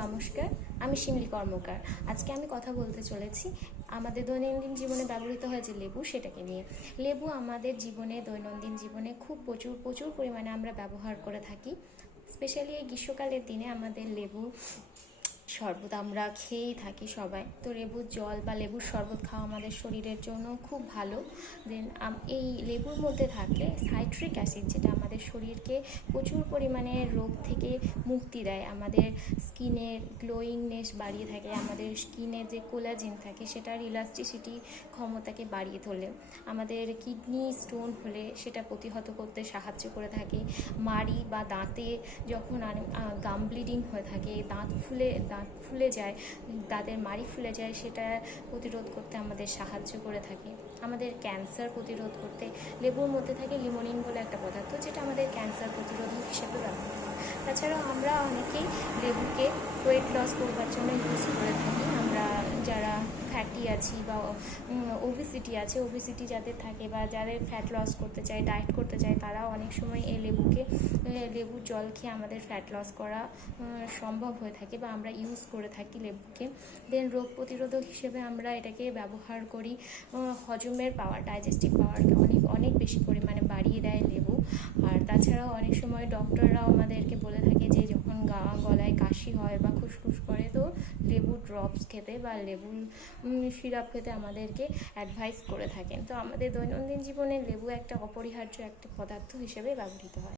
নমস্কার, আমি শিমলি কর্মকার। আজকে আমি কথা বলতে চলেছি আমাদের দৈনন্দিন জীবনে ব্যবহৃত হয় যে লেবু, সেটাকে নিয়ে। লেবু আমাদের জীবনে, দৈনন্দিন জীবনে খুব প্রচুর প্রচুর পরিমাণে আমরা ব্যবহার করে থাকি। স্পেশালি এই গ্রীষ্মকালের দিনে আমাদের লেবু শরবত আমরা খেয়েই থাকি সবাই। তো লেবুর জল বা লেবুর শরবত খাওয়া আমাদের শরীরের জন্য খুব ভালো। দেন এই লেবুর মধ্যে থাকে সাইট্রিক অ্যাসিড, যেটা আমাদের শরীরকে প্রচুর পরিমাণে রোগ থেকে মুক্তি দেয়, আমাদের স্কিনের গ্লোয়িংনেস বাড়িয়ে থাকে, আমাদের স্কিনে যে কোলাজেন থাকে সেটার ইলাস্টিসিটি ক্ষমতাকে বাড়িয়ে তোলে, আমাদের কিডনি স্টোন হলে সেটা প্রতিহত করতে সাহায্য করে থাকে। মাড়ি বা দাঁতে যখন গাম ব্লিডিং হয়ে থাকে, দাঁত ফুলে যায়, দাঁতের মাড়ি ফুলে যায়, সেটা প্রতিরোধ করতে আমাদের সাহায্য করে থাকে। আমাদের ক্যান্সার প্রতিরোধ করতে লেবুর মধ্যে থাকে লিমোনিন বলে একটা পদার্থ, যেটা আমাদের ক্যান্সার প্রতিরোধক হিসেবে ব্যবহৃত হয়। তাছাড়াও আমরা অনেকেই লেবুকে ওয়েট লস করবার জন্য ইউজ করে থাকি। আমরা যারা ফ্যাটি আছি বা ওবেসিটি যাদের থাকে বা যাদের ফ্যাট লস করতে চায়, ডায়েট করতে চায়, তারা অনেক সময় এই লেবুর জল খেয়ে আমাদের ফ্যাট লস করা সম্ভব হয়ে থাকে বা আমরা ইউজ করে থাকি লেবুকে। দেন রোগ প্রতিরোধক হিসেবে আমরা এটাকে ব্যবহার করি। হজমের পাওয়ার, ডাইজেস্টিভ পাওয়ারকে অনেক বেশি পরিমাণে বাড়িয়ে দেয় লেবু। আর তাছাড়াও অনেক সময় ডক্টররাও আমাদেরকে বলে থাকে যে যখন গলায় কাশি হয় বা খুসখুস করে, তো লেবুর ড্রপস খেতে বা লেবুর সিরাপ খেতে আমাদেরকে অ্যাডভাইস করে থাকেন। তো আমাদের দৈনন্দিন জীবনে লেবু একটা অপরিহার্য একটা পদার্থ হিসেবে ব্যবহৃত হয়।